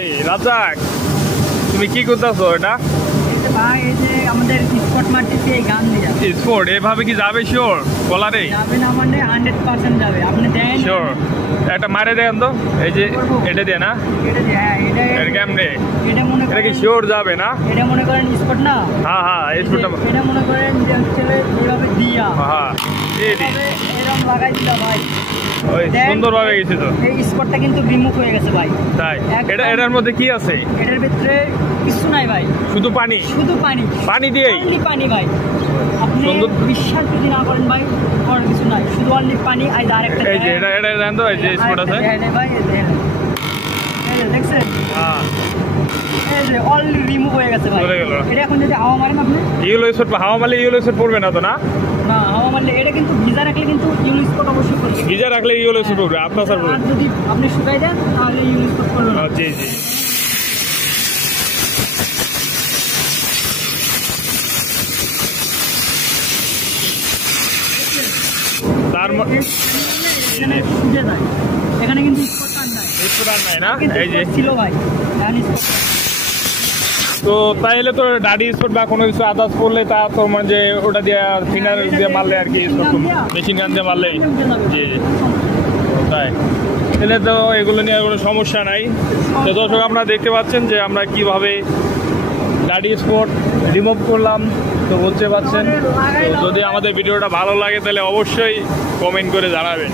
এই রাজাক, তুমি কি করতেছো? এটা ভাই এই যে আমাদের স্পট মারতেছে এই গান দিয়া স্পোর্ট এভাবে কি যাবে? শিওর কলারে যাবে না মানে 100% যাবে। আপনি দেন শিওর একটা মারে দেখেন তো, এই যে এটা দিয়ে না, এটা যে হ্যাঁ এটা কেমনে, এটা মনে এটা কি করেন শিওর যাবে না? এটা মনে করেন স্পট না। হ্যাঁ হ্যাঁ স্পোর্টটা এটা মনে করেন যে হচ্ছে এইভাবে দিয়া হ্যাঁ এই এরকম লাগাই দিলা ভাই, ওই সুন্দরভাবে গেছে তো। এই স্পটটা কিন্তু বিমুখ হয়ে গেছে ভাই। তাই এটার মধ্যে কি আছে? এটার ভিতরে কিছু নাই ভাই, শুধু পানি, শুধু পানি, পানি দিয়েই অনলি পানি ভাই। আপনি সুন্দর। বিশ্বাস যদি না করেন ভাই, আর কিছু নাই, শুধু অনলি পানি। আর আরেকটা এই যে এটা জানেন তো, এই যে স্পট আছে ভাই, এই যে দেখছেন, হ্যাঁ এই যে অলরেডি রিমুভ হয়ে গেছে ভাই। চলে গেল। এটা এখন যদি হাওয়া মারেন আপনি, ইউলো স্পট হাওয়া মারলে ইউলো স্পট পড়বে না তো? না না হাওয়া মারলে এটা কিন্তু ভিজা রাখলে কিন্তু ইউলো স্পট অবশ্যই করবে। ভিজা রাখলে ইউলো স্পট পড়বে, আপনার স্যার পড়বে। আর যদি আপনি শুকাই দেন তাহলে ইউলো স্পট করবে না। জি জি তার এখানে ফুটে যায়, এখানে কিন্তু স্পট আর নাই, স্পট আর নাই না? কিন্তু এই যে spot ছিল ভাই, এখন spot তো তাইলে তো ডাডি স্পট বা কোনো কিছু আদার্স পড়লে তা তো মানে ওটা দিয়ে ফিঙ্গার দিয়ে মারলে আর কি, মেশিন গান দিয়ে মারলেই। জি জি তাই, তাহলে তো এগুলো নিয়ে কোনো সমস্যা নাই। তো দর্শক আপনারা দেখতে পাচ্ছেন যে আমরা কিভাবে ডাডি স্পট রিমুভ করলাম, তো বুঝতে পারছেন। তো যদি আমাদের ভিডিওটা ভালো লাগে তাহলে অবশ্যই কমেন্ট করে জানাবেন।